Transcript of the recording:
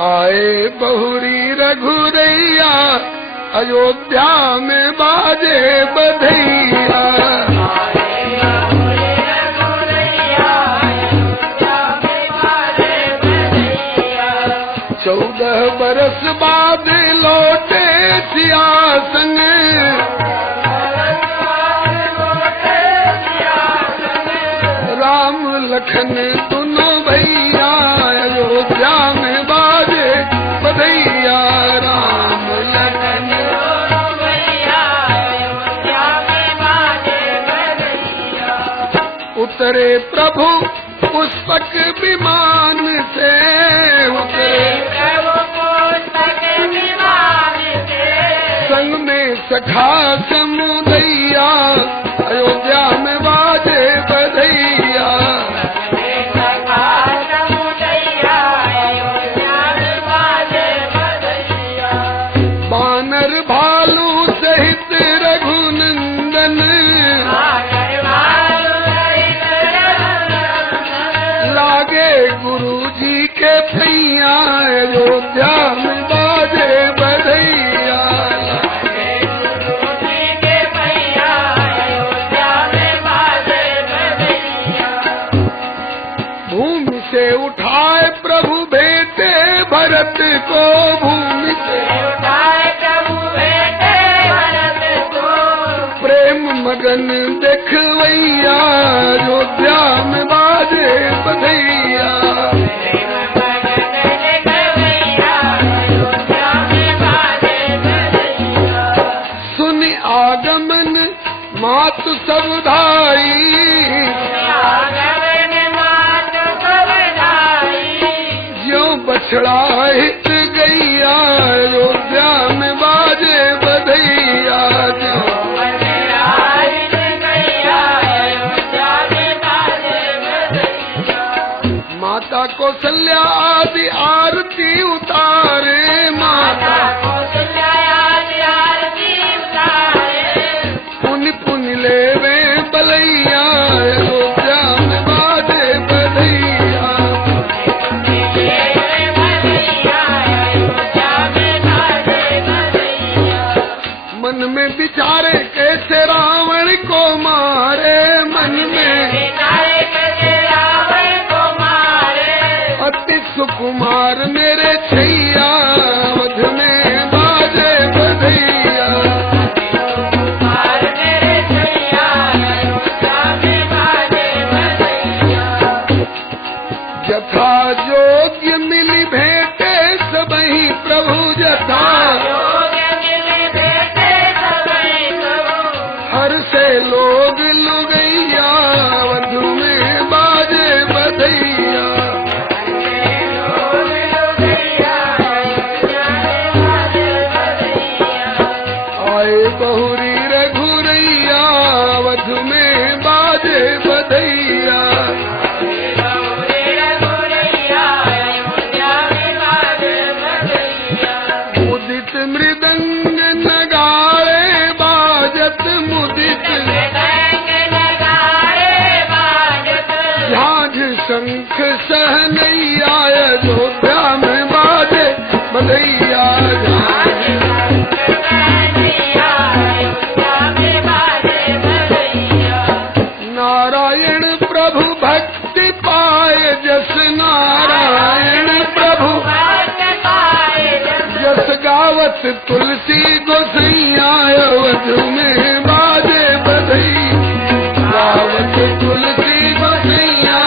आए बहुरी रघुरैया, अयोध्या में बाजे बधैया। 14 बरस बाद लौटे सियासन, राम लखन दोनों भैया, अयोध्या में बाजे बधैया। राम लखन दोनों भैया, अयोध्या में बाजे बधैया। उतरे प्रभु पुष्पक विमान से, उतरे प्रभु पुष्पक विमान से, संग में सखा समुदैया, अयोध्या में बाजे बधैया। बानर भालू सहित रघुनंदन, लागे गुरु जी के पैया, अयोध्या में बाजे बधैया। भूमि से उठाए प्रभु भेटे भरत को, भूमि से उठाए प्रभु भेटे भरत को, प्रेम मगन देखवैया, अयोध्या में बाजे बधैया। सुन आगमन मातु सब धाई, बछड़ा हित गैया, अयोध्या में बाजे बधैया। माता कौशल्या आदि आरती उतारे, माता कौशल्या आदि आरती उतारे, पुन पुन लेवे बलैया, अयोध्या में बाजे बधैया। मन में विचारे कैसे रावण को मारे, मन में विचारे कैसे रावण को मारे, अति सुकुमार मेरे छैया, अवध में बाजे बधैया। जथा योग्य मिली भेटे सबही प्रभु, जथा हर से लोग लुगैया, अवध में बाजे बधैया। आए बहुरी रघुरैया, अवध में बाजे बधैया। उदित मृदंग नगाड़े बाजत, मुदित झांझ शंख सहनैया, अयोध्या में बाजे बधैया। नारायण प्रभु भक्ति पाए जस, नारायण प्रभु जस गावत तुलसी गोसैया, अवध में बाजे बधैया। गावत तुलसी गोसैया,